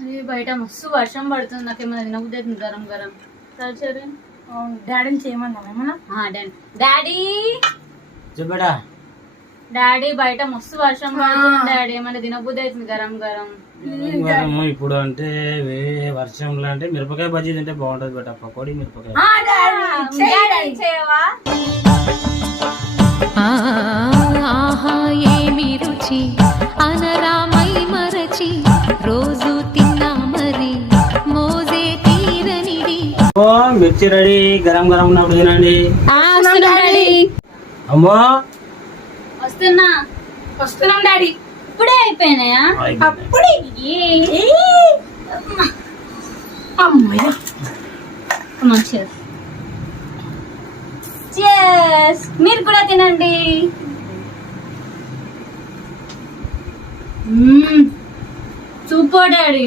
అరే బయట మస్తు వర్షం పడుతుంది, నాకేమన్నా తినబుద్ధి అవుతుంది గరం గరం. సరే డాడీని చేయమన్నా ఏమన్నా? డాడీ చెప్పడా డాడీ బయట మస్తు వర్షం పడుతుంది డాడీ, ఏమన్నా తినబుద్ధి అవుతుంది గరం గరం. ఇప్పుడు అంటే వర్షంలో అంటే మిరపకాయ బజ్జీ తింటే బాగుంటది బేట, పకోడీ మిరపకాయ. చేయవా? ఆహా ఏమి రుచి అనరామై మరచి రోజు తిన్నా మరి మోజే తీరనిది. ఓ మిర్చి రెడీ, గరం గరం ఉన్నప్పుడు తినండి. అమ్మో వస్తున్నాం డాడీ. ఇప్పుడే అయిపోయినాయా? అప్పుడే అమ్మయ్య. మీరు కూడా తినండి. Super daddy.